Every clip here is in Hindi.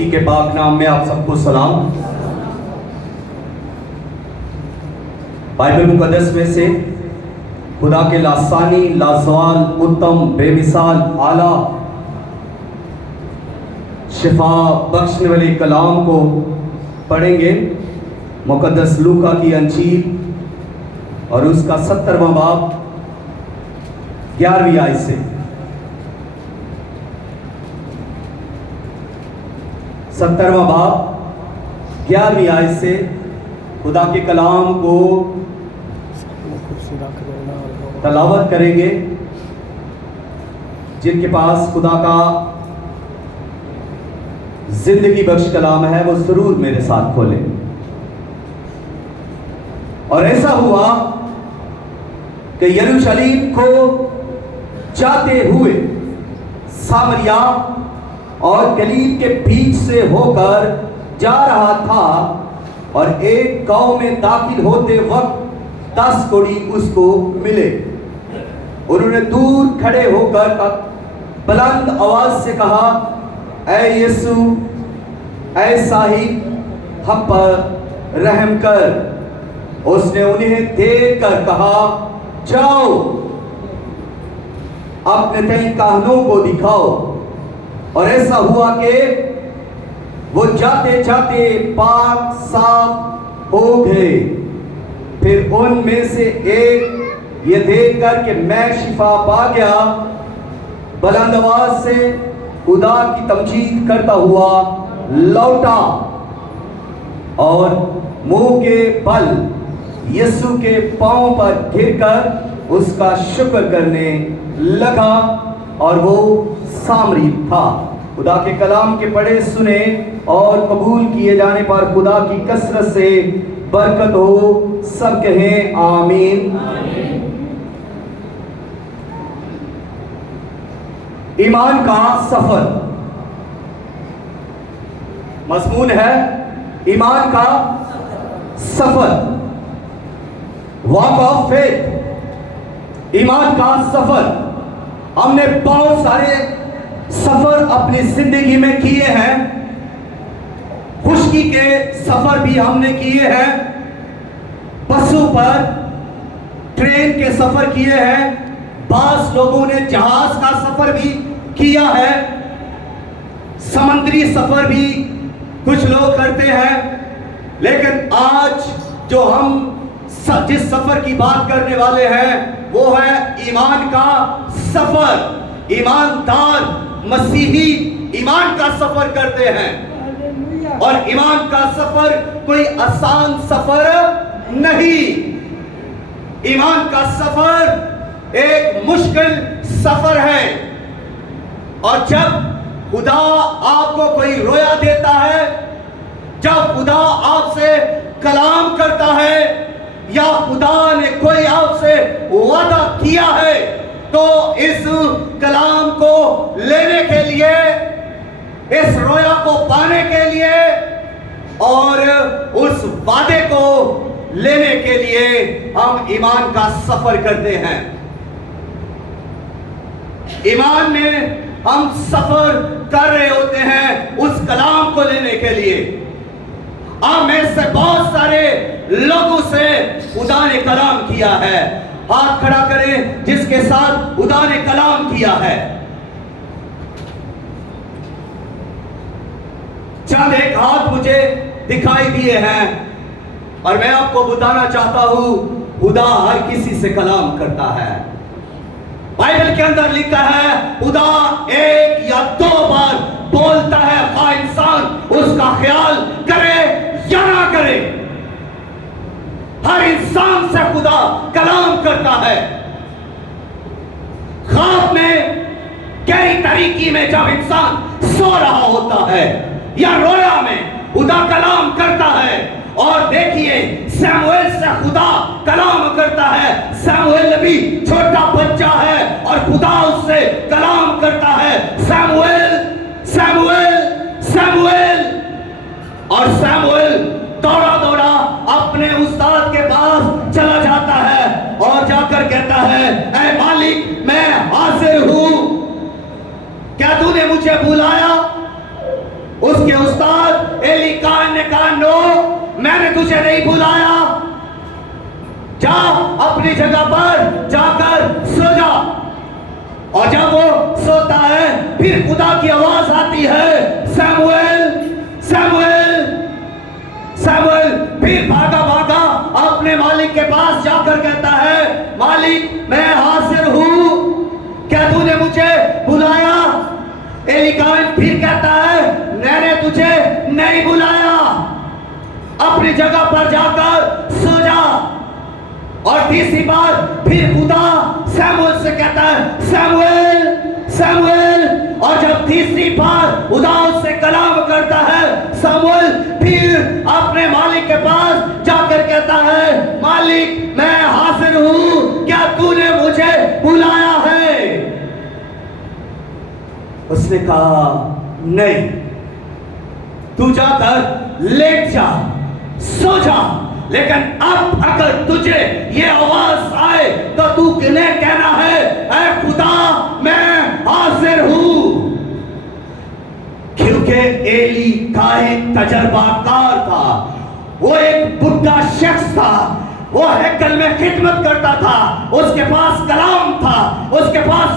मसीह के पाक नाम में आप सबको सलाम। बाइबल मुकद्दस में से खुदा के लासानी, लाजवाल, उत्तम, बेमिसाल, आला, शिफा बख्शने वाले कलाम को पढ़ेंगे। मुकद्दस लूका की अंजील और उसका 70वां बाब 11वीं आयत से। 70वां बाब 11वीं आयत से खुदा के कलाम को तलावत करेंगे। जिनके पास खुदा का जिंदगी बख्श कलाम है वो जरूर मेरे साथ खोलें। और ऐसा हुआ कि यरूशलेम को जाते हुए सामरिया और गलील के बीच से होकर जा रहा था, और एक गांव में दाखिल होते वक्त 10 कोढ़ी उसको मिले। उन्होंने दूर खड़े होकर बुलंद आवाज से कहा, ऐ यीशु, ऐ साहिब, हम पर रहम कर। उसने उन्हें देखकर कहा, जाओ अपने 3 काहनों को दिखाओ। और ऐसा हुआ कि वो जाते जाते पाक साफ हो गए। फिर उनमें से एक ये देखकर कि मैं शिफा पा गया, बुलंद आवाज से खुदा की तमजीद करता हुआ लौटा और मुंह के बल यीशु के पांव पर गिरकर उसका शुक्र करने लगा, और वो सामरी था। खुदा के कलाम के पढ़े, सुने और कबूल किए जाने पर खुदा की कसरत से बरकत हो। सब कहें आमीन। ईमान का सफर मज़मून है, ईमान का सफर, वॉक ऑफ फेथ, ईमान का सफर। हमने बहुत सारे सफर अपनी जिंदगी में किए हैं। खुशकी के सफर भी हमने किए हैं, बसों पर, ट्रेन के सफर किए हैं, बास लोगों ने जहाज का सफर भी किया है, समुद्री सफर भी कुछ लोग करते हैं। लेकिन आज जो हम जिस सफर की बात करने वाले हैं वो है ईमान का सफर। ईमानदार मसीही ईमान का सफर करते हैं, और ईमान का सफर कोई आसान सफर नहीं। ईमान का सफर एक मुश्किल सफर है। और जब खुदा आपको कोई रोया देता है, जब खुदा आपसे कलाम करता है, या खुदा ने कोई आपसे वादा किया है, तो इस कलाम को लेने के लिए, इस रोया को पाने के लिए और उस वादे को लेने के लिए हम ईमान का सफर करते हैं। ईमान में हम सफर कर रहे होते हैं उस कलाम को लेने के लिए। आप में से बहुत सारे लोगों से खुदा ने कलाम किया है। हाथ खड़ा करें जिसके साथ खुदा ने कलाम किया है। चंद एक हाथ मुझे दिखाई दिए हैं, और मैं आपको बताना चाहता हूं खुदा हर किसी से कलाम करता है। बाइबल के अंदर लिखा है खुदा 1 या 2 बार बोलता है, वह इंसान उसका ख्याल करे या ना करे। हर इंसान से खुदा कलाम करता है। ख्वाब में, गहरी तरीकी में जब इंसान सो रहा होता है, या रोया में खुदा कलाम करता है। और देखिए शमूएल से खुदा कलाम करता है। शमूएल नबी छोटा बच्चा है और खुदा उससे कलाम करता है, शमूएल शमूएल शमूएल। और शमूएल दौड़ा दौड़ा अपने उस्ताद के पास चला जाता है और जाकर कहता है, ऐ मालिक मैं हाजिर हूं, क्या तूने मुझे बुलाया? उस उसके उस्ताद एली काहन ने कहा, नो, मैंने तुझे नहीं बुलाया, जा अपनी जगह पर जाकर सो जा। और जब वो सोता है फिर खुदा की आवाज आती है, सैमुएल, सैमुएल, सैमुएल। फिर भागा भागा अपने मालिक के पास जाकर कहता है, मालिक, मैं हाजिर हूं, क्या तूने मुझे बुलाया? एली काहन फिर कहता है, मैंने तुझे नहीं बुलाया, अपनी जगह पर जाकर सो जा। और तीसरी बार फिर खुदा सैमुएल से कहता है, सैमुएल, सैमुएल। और जब तीसरी बार खुदा उससे कलाम करता है, सैमुएल फिर अपने मालिक के पास जाकर कहता है, मालिक, मैं हाजिर हूं, क्या तूने मुझे बुलाया है? उसने कहा, नहीं, तू जाकर लेट जा, सो जा, लेकिन अब अगर तुझे ये आवाज आए तो तू किन्हें कहना है, ऐ खुदा, मैं हाजिर हूं। क्योंकि एली काहन तजर्बाकार था, वो एक बुढ़ा शख्स था, वो हैकल में खिदमत करता था, उसके पास कलाम था, उसके पास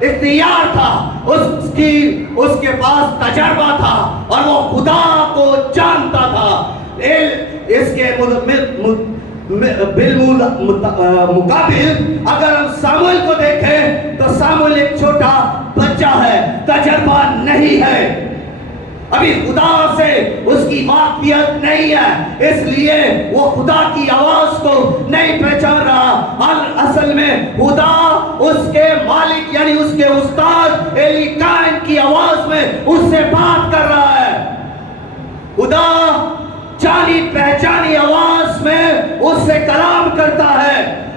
इख्तियार था, उसके पास तजर्बा था, और वो खुदा को जानता था। इसके मुकाबिल अगर हम सामुएल को देखें तो सामुएल एक छोटा बच्चा है, तजर्बा नहीं है, अभी खुदा से उसकी वाकियत नहीं है, इसलिए वो खुदा की आवाज को नहीं पहचान रहा। असल में खुदा उसके मालिक यानी उसके उस्ताद एली काहन की आवाज में उससे बात कर रहा है। खुदा जानी पहचानी आवाज में उससे कलाम करता है,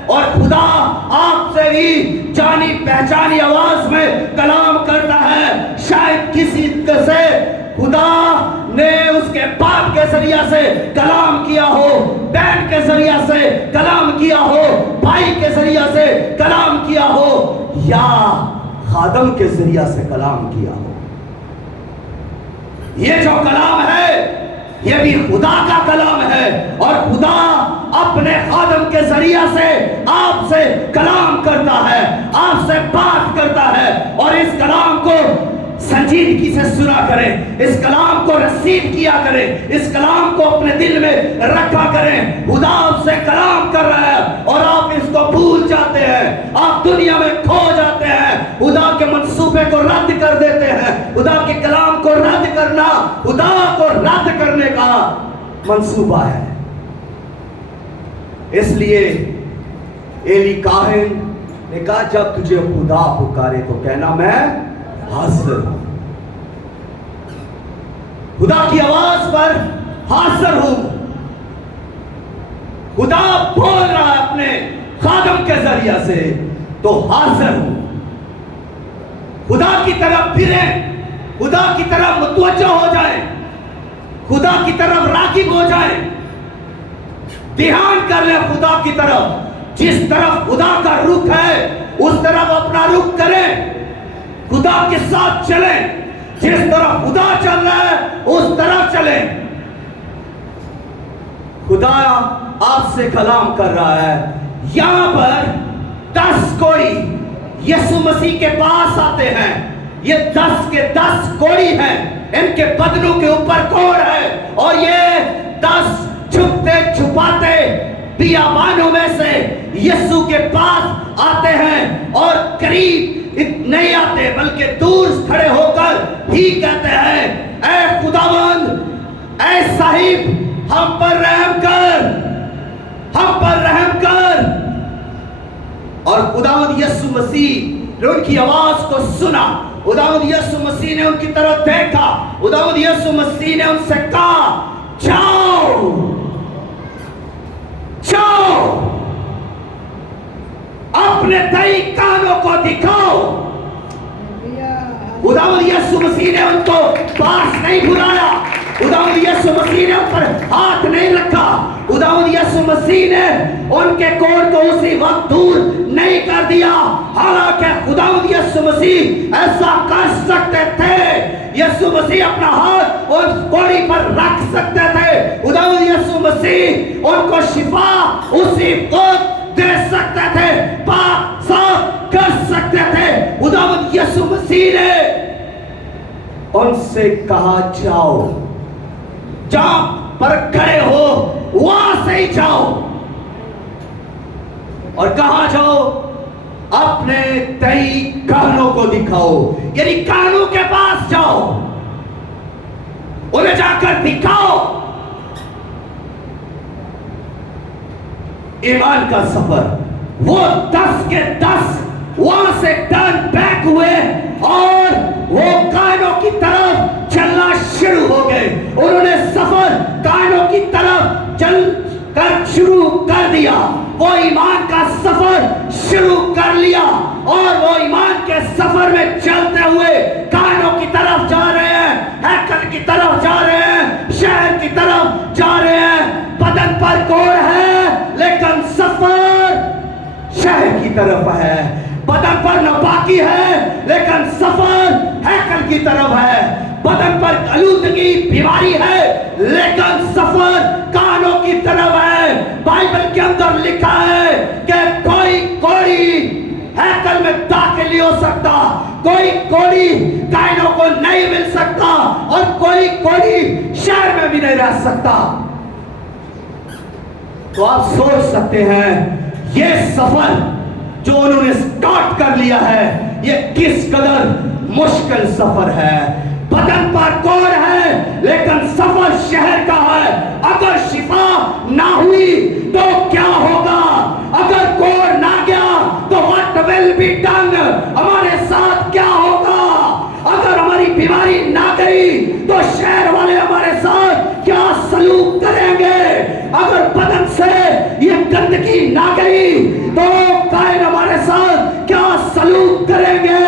और खुदा आपसे भी जानी पहचानी आवाज में कलाम करता है। शायद किसी से खुदा ने उसके बाप के जरिया से कलाम किया हो, बहन के जरिया से कलाम किया हो, भाई के जरिया से कलाम किया हो, या खादम के जरिया से कलाम किया हो। ये जो कलाम है ये भी खुदा का कलाम है, और खुदा अपने खादम के जरिया से आपसे कलाम करता है, आपसे बात करता है। और इस कलाम को संजीदगी से सुना करें, इस कलाम को रिसीव किया करें, इस कलाम को अपने दिल में रखा करें। खुदा आपसे कलाम कर रहा है और आप इसको भूल जाते हैं, आप दुनिया में खो जाते हैं, खुदा के मंसूबे को रद्द कर देते हैं। खुदा के कलाम को रद्द करना खुदा को रद्द करने का मंसूबा है। इसलिए एली काहन ने कहा, जब तुझे खुदा पुकारे तो कहना, मैं हाजिर हूं, खुदा की आवाज पर हाजिर हूं। खुदा बोल रहा है अपने खादम के जरिया से, तो हाजिर हूं। खुदा की तरफ फिरे, खुदा की तरफ मुतवज्जो हो जाए, खुदा की तरफ रागिब हो जाए, ध्यान कर ले खुदा की तरफ। जिस तरफ खुदा का रुख है उस तरफ अपना रुख करें, खुदा के साथ चले, जिस तरफ खुदा चल रहा है उस तरफ चले। खुदा आपसे कलाम कर रहा है। यहां पर 10 कोड़ी यीशु मसीह के पास आते हैं। ये 10 के 10 कोड़ी हैं, इनके बदनों के ऊपर कोड़ है, और ये 10 छुपते छुपाते बियाबानों में से यीशु के पास आते हैं, और करीब नहीं आते बल्कि दूर खड़े होकर ही कहते हैं, ऐ खुदावंद, ऐ साहिब, हम पर रहम कर, हम पर रहम कर। और खुदावंद यीशु मसीह ने उनकी आवाज को सुना, खुदावंद यीशु मसीह ने उनकी तरफ देखा, खुदावंद यीशु मसीह ने उनसे कहा, जाओ जाओ, अपने तई कानों को दिखाओ। खुदावंद यीशु मसीह ने उनको पास नहीं बुलाया, खुदावंद यीशु मसीह ने ऊपर हाथ नहीं रखा, खुदावंद यीशु मसीह ने उनके कोड़ को उसी वक्त दूर नहीं कर दिया। हालांकि खुदावंद यीशु मसीह ऐसा कर सकते थे। यीशु मसीह अपना हाथ उस कोड़ी पर रख सकते थे। खुदावंद यीशु मसीह उनको शिफा उसी वक्त दे सकते थे, पाक साफ कर सकते थे। खुदावंद यीशु मसीह ने उनसे कहा, जाओ, जहां पर खड़े हो वहां से ही जाओ। और कहा जाओ, अपने तय कानों को दिखाओ, यानी कानों के पास जाओ, उन्हें जाकर दिखाओ। ईमान का सफर, वो 10 के 10 वहां से टर्न बैक हुए और वो कानों की तरफ चलना शुरू हो गए। उन्होंने सफर कानों की तरफ चल कर शुरू कर दिया। वो ईमान का सफर शुरू कर लिया और वो ईमान के सफर में चलते हुए कानों की तरफ जा रहे हैं, हैकल की तरफ जा रहे हैं, शहर की तरफ जा रहे हैं। बदन पर कोड़ है लेकिन सफर शहर की तरफ है। बदन पर नापाकी है लेकिन सफर हैकल की तरफ है। बदन पर आलूदगी बीमारी है लेकिन सफर कानों की तरफ है। बाइबल के अंदर लिखा है कि कोई कोड़ी हैकल में दाखिल नहीं हो सकता, कोई कोड़ी कानों को नहीं मिल सकता और कोई कोड़ी शहर में भी नहीं रह सकता। तो आप सोच सकते हैं ये सफर जो उन्होंने स्टार्ट कर लिया है ये किस कदर मुश्किल सफर है। बदन पर कोड़ है लेकिन सफर शहर का है। अगर शिफा ना हुई तो क्या होगा? अगर कोड़ ना गया तो व्हाट विल बी डन, हमारे साथ क्या होगा? अगर हमारी बीमारी ना गई तो शहर वाले हमारे साथ क्या सलूक करेंगे? अगर बदन से ये गंदगी ना गई तो कायन हमारे साथ क्या सलूक करेंगे?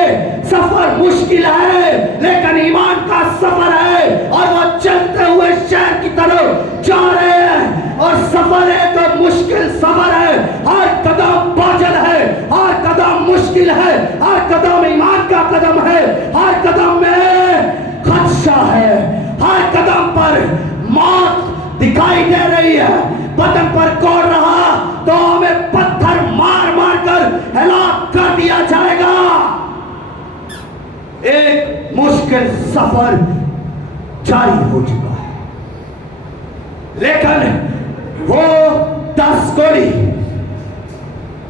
सफर मुश्किल है लेकिन ईमान का सफर है और वो चलते हुए शहर की तरफ जा रहे हैं। और सफर है तो मुश्किल सफर है, हर कदम बोझल है, हर कदम मुश्किल है, हर कदम ईमान का कदम है, हर कदम में खदशा है, हर कदम पर मौत दिखाई दे रही है। बदन पर कोड़ रहा तो हमें पत्थर मार मार कर हलाक कर दिया जाएगा। एक मुश्किल सफर जारी हो चुका है लेकिन वो 10 कोड़ी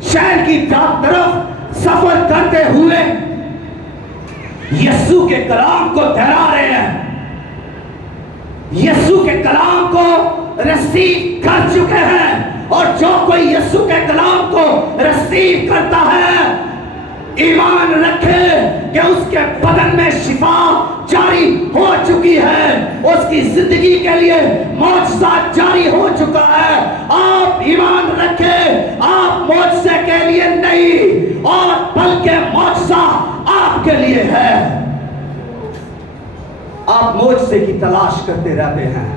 शहर की तरफ सफर करते हुए यीशु के कलाम को दोहरा रहे हैं, यीशु के कलाम को रिसीव कर चुके हैं। और जो कोई यीशु के कलाम को रिसीव करता है, ईमान रखे कि उसके बदन में शिफा जारी हो चुकी है, उसकी जिंदगी के लिए मौजज़ा जारी हो चुका है। आप ईमान रखे, आप मौजज़े के लिए नहीं और बल्कि मौजज़ा आपके लिए है। आप मौजज़े की तलाश करते रहते हैं,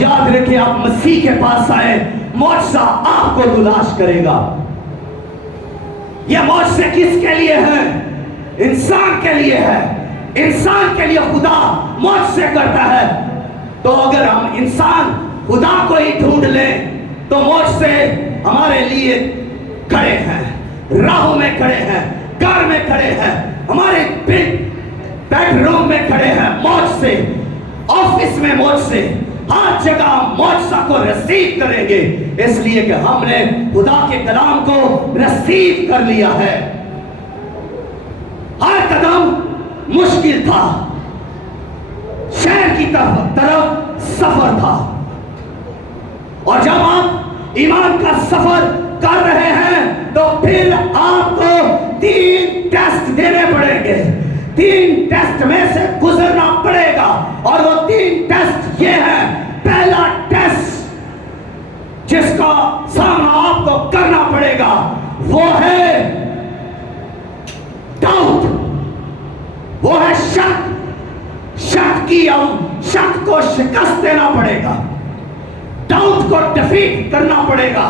याद रखिए आप मसीह के पास आए, मौजज़ा आपको तलाश करेगा। यह मौजज़े किसके लिए है? इंसान के लिए है। इंसान के लिए खुदा मौजज़े करता है। तो अगर हम इंसान खुदा को ही ढूंढ लें तो मौजज़े हमारे लिए खड़े हैं, राहों में खड़े हैं, घर में खड़े हैं, हमारे बेडरूम में खड़े हैं मौजज़े, ऑफिस में मौजज़े, हर जगह मौजज़ा को रिसीव करेंगे इसलिए कि हमने खुदा के कलाम को रिसीव कर लिया है। हर कदम मुश्किल था, शहर की तरफ सफर था। और जब आप ईमान का सफर कर रहे हैं तो फिर आपको 3 टेस्ट देने पड़ेंगे, 3 टेस्ट में से गुजरना पड़ेगा। और वो 3 टेस्ट ये है। पहला टेस्ट जिसका सामना आपको करना पड़ेगा वो है डाउट, वो है शक। शक को शिकस्त देना पड़ेगा, डाउट को डिफीट करना पड़ेगा।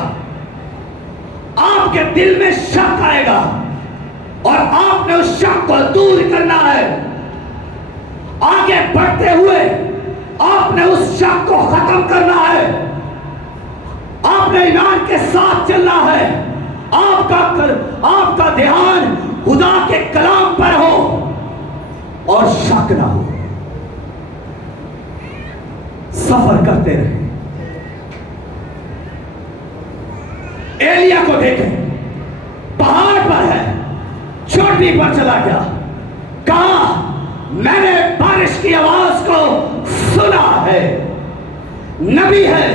आपके दिल में शक आएगा और आपने उस शक को दूर करना है। आगे बढ़ते हुए आपने उस शक को खत्म करना है। आपने ईमान के साथ चलना है। आपका ध्यान खुदा के कलाम पर हो और शक ना हो। सफर करते रहे। एलिया को देखें, पहाड़ पर है, चोटी पर चला गया, कहा मैंने बारिश की आवाज को सुना है। नबी है,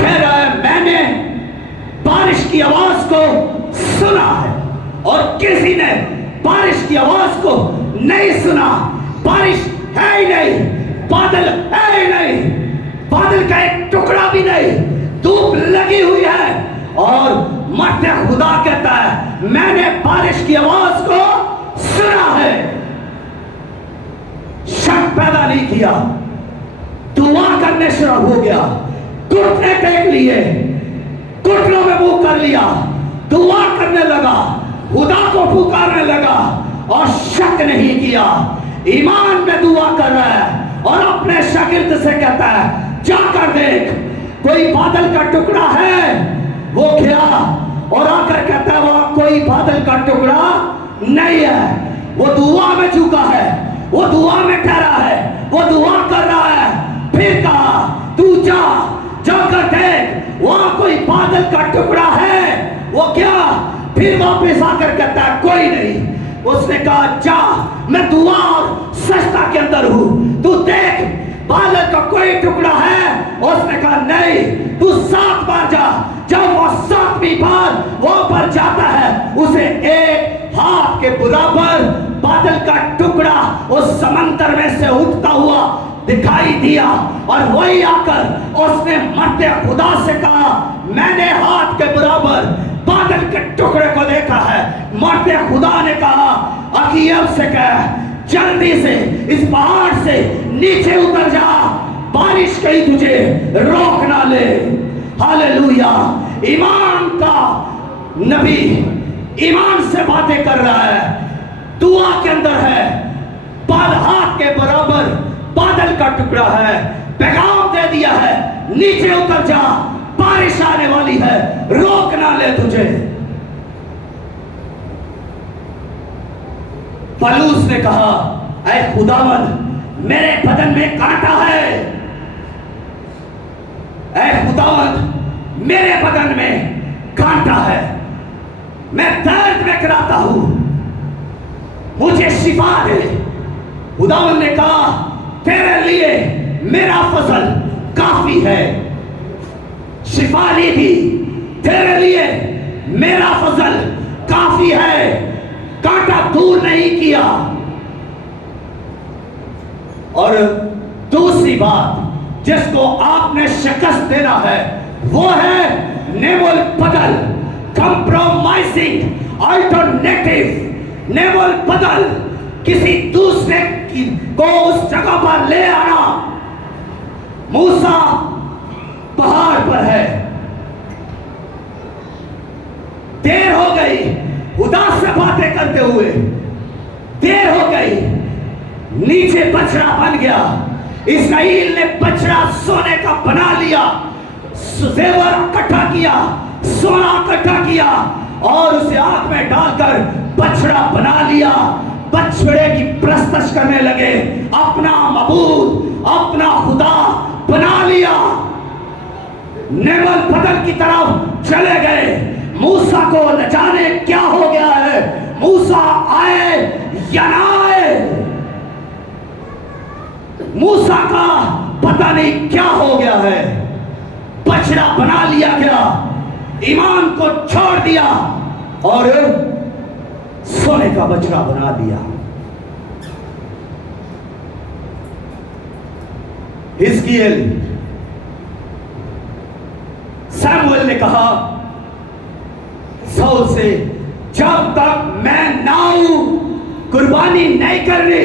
कह रहा है मैंने बारिश की आवाज को सुना है, और किसी ने बारिश की आवाज को नहीं सुना। बारिश है ही नहीं, बादल है ही नहीं, बादल का एक टुकड़ा भी नहीं, धूप लगी हुई है, और मर्द खुदा कहता है मैंने बारिश की आवाज को सुना है। शक पैदा नहीं किया, दुआ करने शुरू हो गया, घुटने टेक लिए, घुटनों में मुंह कर लिया, दुआ करने लगा, खुदा को पुकारने लगा और शक नहीं किया। ईमान में दुआ कर रहा है और अपने शागिर्द से कहता है जाकर देख कोई बादल का टुकड़ा है। वो गया और आकर कहता है वहां कोई बादल का टुकड़ा नहीं है। वो दुआ में झुका है, वो दुआ में ठहरा है, वो दुआ कर रहा है। फिर कहा तू जाकर देख वहां कोई बादल का टुकड़ा है। वो क्या? फिर वापस आकर कहता है कोई नहीं। उसने कहा जा, मैं दुआ और सजदा के अंदर हूं, तू देख बादल का कोई टुकड़ा है। उसने कहा नहीं, तू 7 बार जा। जब वो 7वीं बार वहां पर जाता है, उसे एक हाथ के बराबर बादल का टुकड़ा उस समंदर में से उठता हुआ दिखाई दिया। और वही आकर उसने मर्द खुदा से कहा मैंने हाथ के बराबर बादल के टुकड़े को देखा है। मर्द खुदा ने कहा अखीयब से कह जल्दी से इस पहाड़ से नीचे उतर जा, बारिश कहीं तुझे रोक ना ले। हालेलुया। ईमान का नबी ईमान से बातें कर रहा है, दुआ के अंदर है, हाथ के बराबर बादल का टुकड़ा है, पैगाम दे दिया है नीचे उतर जा, बारिश आने वाली है, रोक ना ले तुझे। पलूस ने कहा ऐ खुदावंद मेरे बदन में कांटा है, ऐ खुदावंद मेरे बदन में कांटा है, मैं दर्द में कराता हूं, मुझे शिफा दे। खुदावंद ने कहा तेरे लिए मेरा फजल काफी है। शिफा ली थी, तेरे लिए मेरा फजल काफी है, कांटा दूर नहीं किया। और दूसरी बात जिसको आपने शिकस्त देना है वो है नेवल बदल, कंप्रोमाइजिंग अल्टरनेटिव। नेवल बदल, किसी दूसरे को उस जगह पर ले आना। मूसा पहाड़ पर है, देर हो गई, उदास से बातें करते हुए देर हो गई, नीचे बछड़ा बन गया। इस्राएल ने बछड़ा सोने का बना लिया, जेवर इकट्ठा किया, सोना इकट्ठा किया और उसे आंख में डालकर बछड़ा बना लिया। बछड़े की प्रस्तश करने लगे, अपना मबूद, अपना खुदा बना लिया। नेवल बदल की तरफ चले गए। मूसा को न जाने क्या हो गया है, मूसा आए या ना आए, मूसा का पता नहीं क्या हो गया है। बछड़ा बना लिया गया, ईमान को छोड़ दिया और सोने का बछड़ा बना दिया। हिजकिय्येल, सैमुएल ने कहा साउल से जब तक मैं ना हूं कुर्बानी नहीं करनी,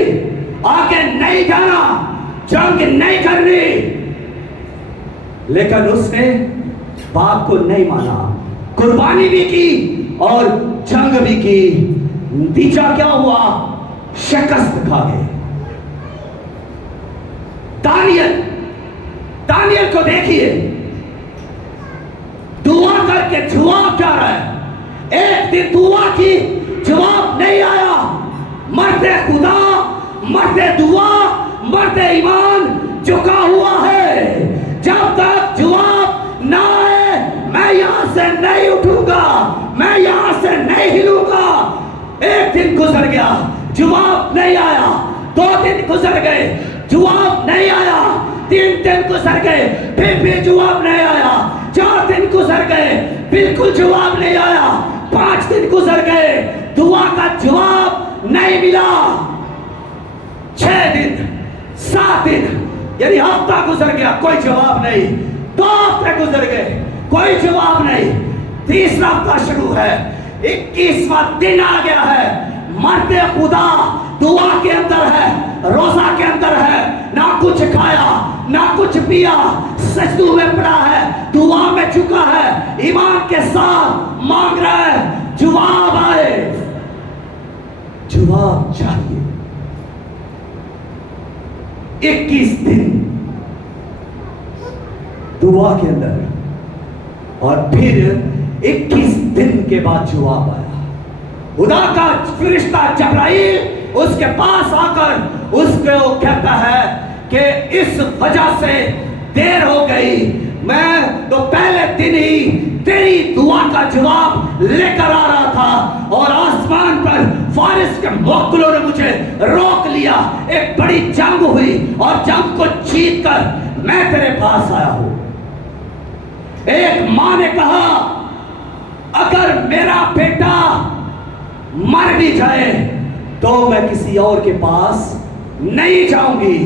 आगे नहीं जाना, जंग नहीं करनी। लेकिन उसने बात को नहीं माना, कुर्बानी भी की और जंग भी की। नतीजा क्या हुआ? शिकस्त खा गए। दानियल को देखिए, दुआ करके जवाब क्या रहा है। एक दिन दुआ की, जवाब नहीं आया। मरते खुदा, मरते दुआ, मरते ईमान झुका हुआ है। जब तक जवाब ना आए मैं यहां से नहीं उठूंगा, मैं यहां से नहीं हिलूंगा। एक दिन गुजर गया, जवाब नहीं आया। 2 दिन गुजर गए, जवाब नहीं आया। 3 दिन गुजर गए, फिर भी जवाब नहीं आया। 4 दिन गुजर गए, बिल्कुल जवाब नहीं आया। 5 दिन गुजर गए, दुआ का जवाब नहीं मिला। 6 दिन, 7 दिन, यानी हफ्ता गुजर गया, कोई जवाब नहीं। 2 हफ्ते गुजर गए, कोई जवाब नहीं। तीसरा हफ्ता शुरू है, 21वां दिन आ गया है। मरते खुदा दुआ के अंदर है, रोजा के अंदर है। ना कुछ खाया, ना कुछ पिया, सजदों में पड़ा है, दुआ में झुका है, ईमान के साथ मांग रहा है। जवाब आए, जवाब चाहिए। 21 दिन दुआ के अंदर, और फिर 21 दिन के बाद जवाब आया। खुदा का फरिश्ता जबराइल उसके पास आकर उसको कहता है कि इस वजह से देर हो गई, मैं तो पहले दिन ही तेरी दुआ का जवाब लेकर आ रहा था और आसमान पर फारिस के मुग़लों ने मुझे रोक लिया। एक बड़ी जंग हुई और जंग को जीत कर मैं तेरे पास आया हूं। एक मां ने कहा, अगर मेरा बेटा मर भी जाए तो मैं किसी और के पास नहीं जाऊंगी,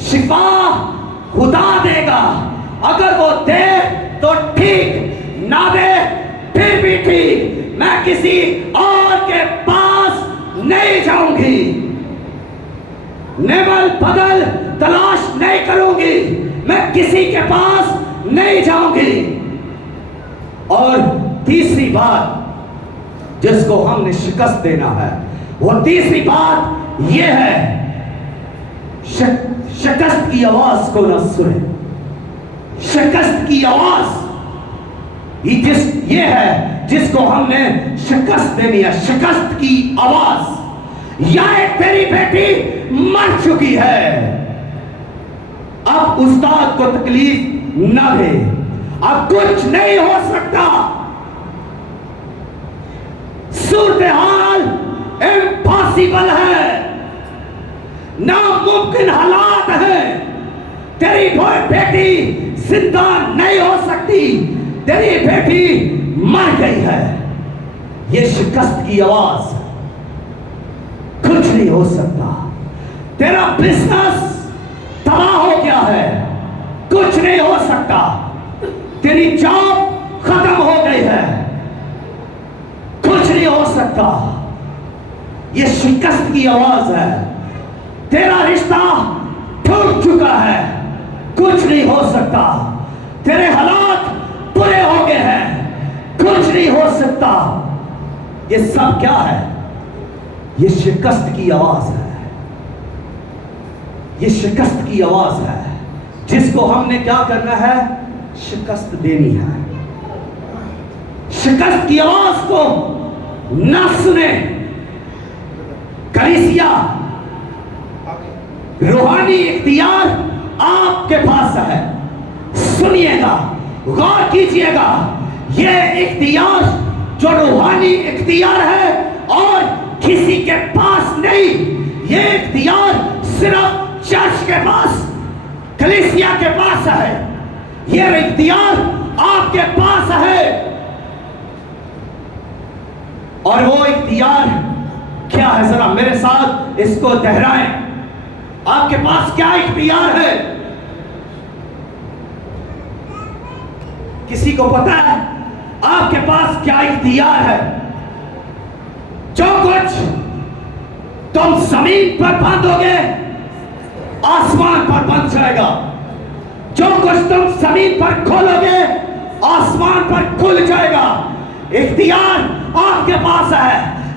शिफा खुदा देगा। अगर वो दे तो ठीक, ना दे फिर भी ठीक, मैं किसी और के पास नहीं जाऊंगी। नेबल बदल तलाश नहीं करूंगी, मैं किसी के पास नहीं जाऊंगी। और तीसरी बात जिसको हमने शिकस्त देना है, वो तीसरी बात यह है, शिकस्त की आवाज को न सुने। शिकस्त की आवाज ये है जिसको हमने शिकस्त देनी है। शिकस्त की आवाज, या एक तेरी बेटी मर चुकी है, अब उस्ताद को तकलीफ ना दे, अब कुछ नहीं हो सकता, सूरत हाल इम्पॉसिबल है, नामुमकिन हालात है, तेरी बेटी जिंदा नहीं हो सकती, तेरी बेटी मर गई है। ये शिकस्त की आवाज, कुछ नहीं हो सकता। तेरा बिजनेस तबाह हो गया है, कुछ नहीं हो सकता। तेरी जॉब खत्म हो गई है, कुछ नहीं हो सकता। ये शिकस्त की आवाज है। तेरा रिश्ता टूट चुका है, कुछ नहीं हो सकता। तेरे हालात बुरे हो गए हैं, कुछ नहीं हो सकता। ये सब क्या है? ये शिकस्त की आवाज है। ये शिकस्त की आवाज है जिसको हमने क्या करना है? शिकस्त देनी है। शिकस्त की आवाज को न सुने। कलीसिया, रूहानी इख्तियार आपके पास है, सुनिएगा, गौर कीजिएगा। यह इख्तियार जो रूहानी इख्तियार है और किसी के पास नहीं, यह इख्तियार सिर्फ चर्च के पास, कलीसिया के पास है। यह इख्तियार आपके पास है। और वो इख्तियार क्या है? जरा मेरे साथ इसको दोहराएं। आपके पास क्या इख्तियार है? किसी को पता है आपके पास क्या इख्तियार है? जो कुछ तुम जमीन पर बांधोगे आसमान पर बंध जाएगा, जो कुछ तुम जमीन पर खोलोगे आसमान इख्तियार आपके पास है।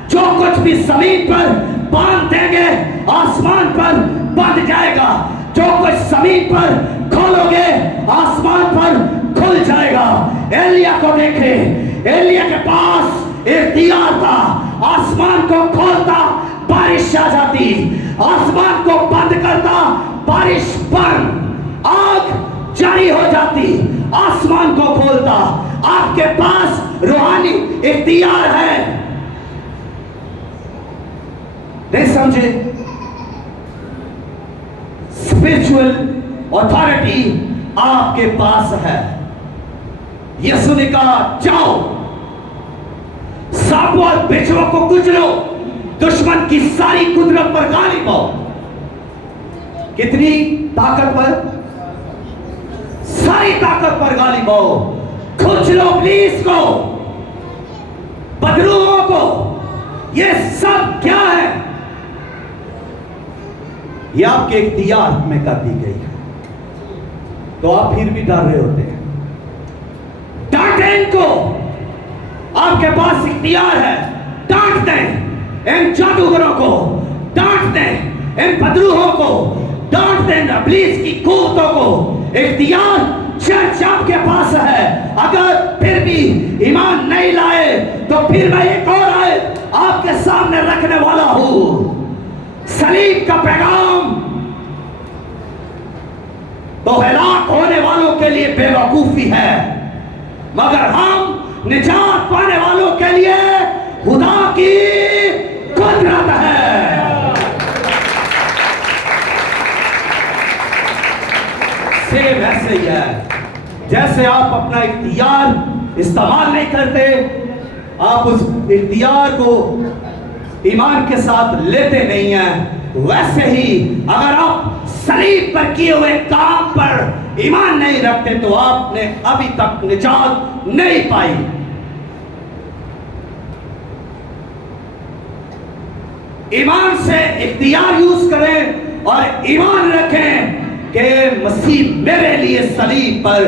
जो कुछ भी जमीन पर बांध देंगे आसमान पर बंध जाएगा, जो कुछ जमीन पर खोलोगे आसमान पर खुल जाएगा। एलिया को देखे, एलिया के पास इख्तियार था, आसमान को खोलता बारिश आ जाती, आसमान को बंद करता बारिश बंद, आग जारी हो जाती, आसमान को खोलता। आपके पास रूहानी इख्तियार है, नहीं समझे? स्पिरिचुअल अथॉरिटी आपके पास है। यीशु ने कहा जाओ, सांपों और बिच्छुओं को कुचलो, दुश्मन की सारी कुदरत पर गालिब हो। कितनी ताकत पर? सारी ताकत पर गालिब हो। कुचलो इब्लीस को, बदरूहों को। ये सब क्या है? ये आपके इख्तियार में कर दी गई है, तो आप फिर भी डर रहे होते हैं। डांटें इनको, आपके पास इख्तियार है, डांट दें इन जादूगरों को, डांट दें इन बदरूहों को, डांट दें इब्लीस की कुव्वतों को। इख्तियार चर्च आपके पास है। अगर फिर भी ईमान नहीं लाए तो फिर मैं एक और आयत आपके सामने रखने वाला हूं। सलीब का पैगाम तो हलाक होने वालों के लिए बेवकूफी है, मगर हम निजात पाने वालों के लिए खुदा की कुदरत है। सेम ऐसे ही है, जैसे आप अपना इख्तियार इस्तेमाल नहीं करते, आप उस इख्तियार को ईमान के साथ लेते नहीं हैं, वैसे ही अगर आप सलीब पर किए हुए काम पर ईमान नहीं रखते तो आपने अभी तक निजात नहीं पाई। ईमान से इख्तियार यूज करें और ईमान रखें कि मसीह मेरे लिए सलीब पर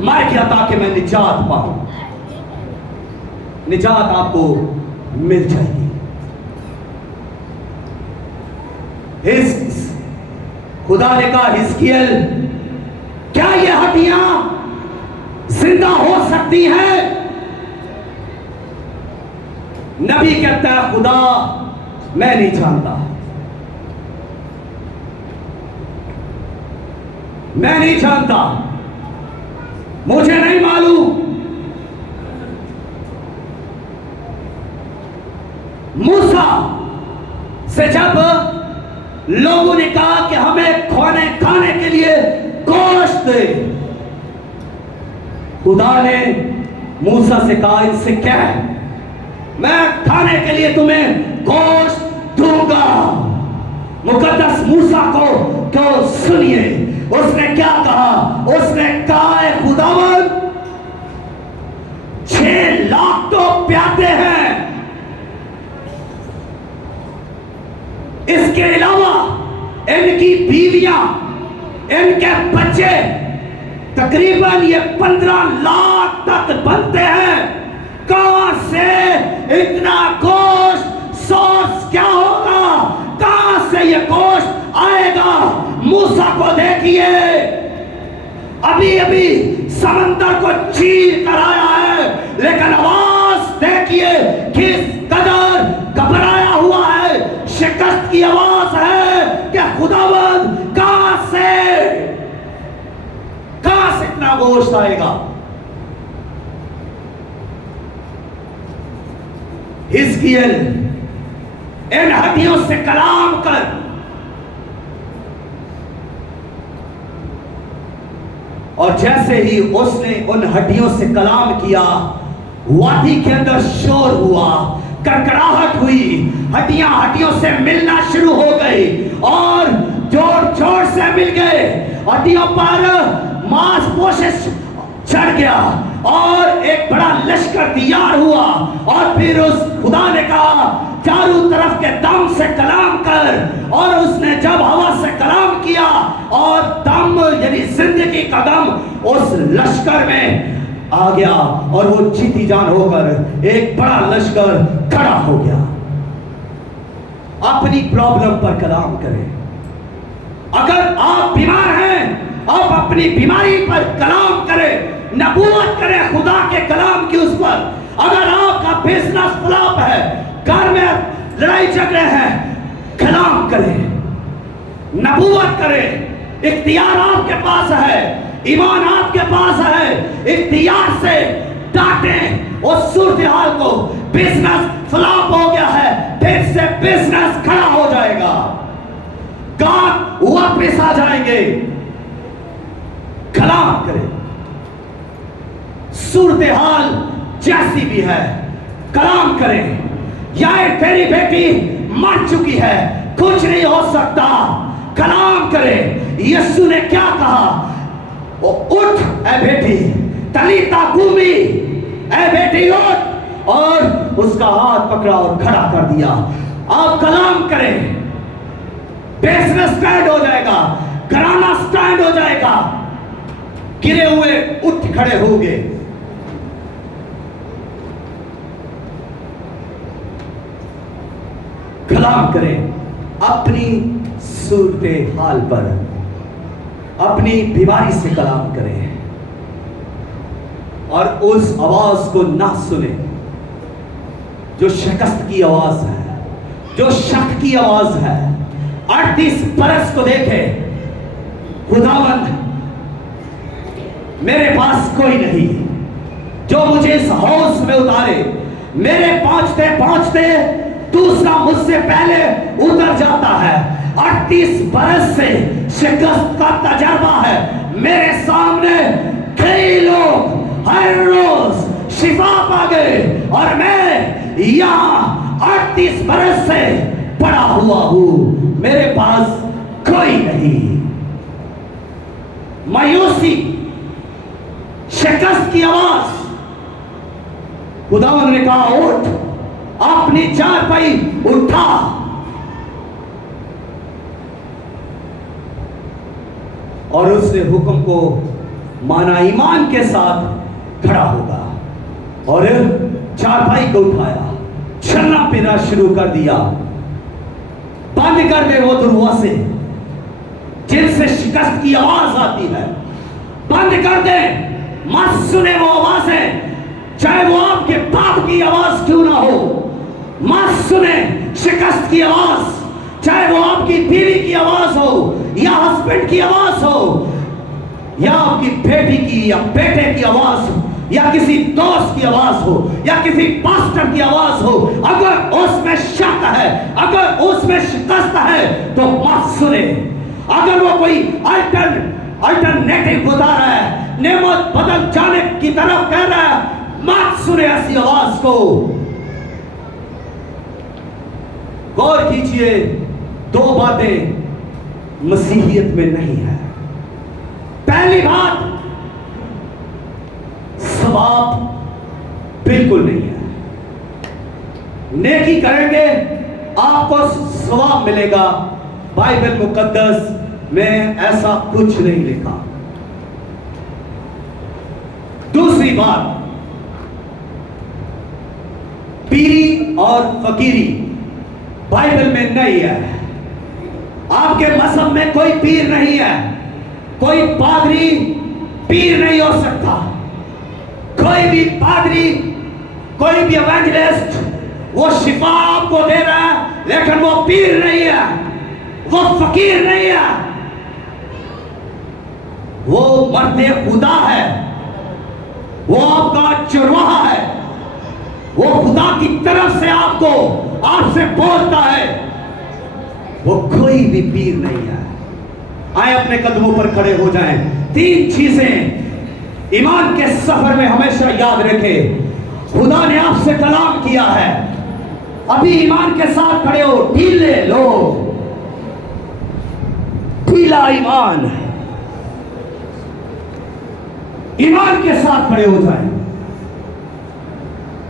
मर गया ताकि मैं निजात पाऊं। निजात आपको मिल जाएगी। खुदा ने कहा हिजकिय्याल, क्या ये हड्डियां जिंदा हो सकती हैं? नबी कहता है खुदा मैं नहीं जानता, मैं नहीं जानता, मुझे नहीं मालूम। मूसा से जब लोगों ने कहा कि हमें खाने के लिए गोश्त दे, खुदा ने मूसा से कहा इनसे क्या है, मैं खाने के लिए तुम्हें गोश्त दूंगा। मुकद्दस मूसा को सुनिए, उसने क्या कहा? उसने कहा है खुदावन 6 लाख तो प्यादे हैं, इसके अलावा इनकी बीवियां, इनके बच्चे, तकरीबन ये 15 लाख तक बनते हैं। कहां से इतना गोश्त? सोर्स क्या होगा? कहां से ये गोश्त आएगा? मूसा को देखिए, अभी अभी समंदर को चीर कर आया है, लेकिन आवाज देखिए किस कदर घबराया हुआ है। शिकस्त की आवाज है कि खुदावंद कहां से इतना गोश्त आएगा? हिजकिय्याल इन हड्डियों से कलाम कर, और जैसे ही उसने उन हड्डियों से कलाम किया, वादी के अंदर शोर हुआ, कड़कड़ाहट हुई, हड्डियां हड्डियों से मिलना शुरू हो गई और जोर जोर से मिल गए। हड्डियों पर मांसपेशी चढ़ गया और एक बड़ा लश्कर तैयार हुआ। और फिर उस खुदा ने कहा चारों तरफ के दम से कलाम कर, और उसने जब हवा से कलाम किया और दम यानी जिंदगी का दम उस लश्कर में आ गया और वो जीती जान होकर एक बड़ा लश्कर खड़ा हो गया। अपनी प्रॉब्लम पर कलाम करें। अगर आप बीमार हैं, आप अपनी बीमारी पर कलाम करें, नबूवत करें खुदा के कलाम की उस पर। अगर आपका बिजनेस फ्लॉप है, घर में लड़ाई झगड़े हैं, कलाम करें, नबूवत करें। इख्तियार आपके पास है, ईमान आपके पास है, इख्तियार से डांटें उस सूरत हाल को। बिजनेस फ्लॉप हो गया है, फिर से बिजनेस खड़ा हो जाएगा, गाहक वापस आ जाएंगे। कलाम करें। सूरत हाल जैसी भी है, कलाम करें। यार तेरी बेटी मर चुकी है, कुछ नहीं हो सकता, कलाम करें। यीशु ने क्या कहा? वो उठ ए बेटी, तलीता कूमी, ए बेटी उठ, और उसका हाथ पकड़ा और खड़ा कर दिया। आप कलाम करें, बिजनेस स्टैंड हो जाएगा, घराना स्टैंड हो जाएगा, गिरे हुए उठ खड़े होंगे। कलाम करें अपनी सूरत हाल पर, अपनी बीमारी से कलाम करें और उस आवाज को ना सुने जो शिकस्त की आवाज है, जो शक की आवाज है। 38 बरस को देखे, खुदावंद मेरे पास कोई नहीं जो मुझे इस हौस में उतारे। मेरे पहुंचते पहुंचते दूसरा मुझसे पहले उतर जाता है। 38 बरस से शिकस्त का तजर्बा है। मेरे सामने कई लोग हर रोज शिफा पा गए और मैं यहां 38 बरस से पड़ा हुआ हूं, मेरे पास कोई नहीं। मायूसी, शिकस्त की आवाज। खुदावंद ने कहा उठ, अपनी चारपाई उठा। और उसने हुक्म को माना, ईमान के साथ खड़ा होगा और चारपाई को उठाया, चलना फिरना शुरू कर दिया। बंद कर दे वो दरवाजे जिनसे शिकस्त की आवाज आती है, बंद कर दे। मत सुने वो आवाजें, चाहे वो आपके बाप की आवाज क्यों ना हो। मत सुने शिकस्त की आवाज, चाहे वो आपकी बीवी की आवाज हो या हस्बैंड की आवाज हो या आपकी बेटी की या बेटे की आवाज हो या किसी दोस्त की आवाज हो या किसी पास्टर की आवाज हो। अगर उसमें शक है, अगर उसमें शिकस्त है तो मत सुने। अगर वो कोई अल्टरनेटिव बता रहा है, नेमत बदल जाने की तरफ कह रहा है, मत सुने ऐसी आवाज को। गौर कीजिए, दो बातें मसीहियत में नहीं है। पहली बात, सवाब बिल्कुल नहीं है। नेकी करेंगे आपको सवाब मिलेगा, बाइबल मुकद्दस में ऐसा कुछ नहीं लिखा। दूसरी बात, पीरी और फकीरी बाइबल में नहीं है। आपके मजहब में कोई पीर नहीं है, कोई पादरी पीर नहीं हो सकता। कोई भी पादरी, कोई भी एवेंजलिस्ट वो शिफा आपको दे रहा है, लेकिन वो पीर नहीं है, वो फकीर नहीं है, वो मर्दे खुदा है, वो आपका चरवाहा है, वो खुदा की तरफ से आपको आपसे बोलता है, वो कोई भी पीर नहीं है। आए अपने कदमों पर खड़े हो जाएं। 3 चीजें ईमान के सफर में हमेशा याद रखें। खुदा ने आपसे कलाम किया है, अभी ईमान के साथ खड़े हो। ढीले लोग, ढीला ईमान, ईमान के साथ खड़े हो जाएं।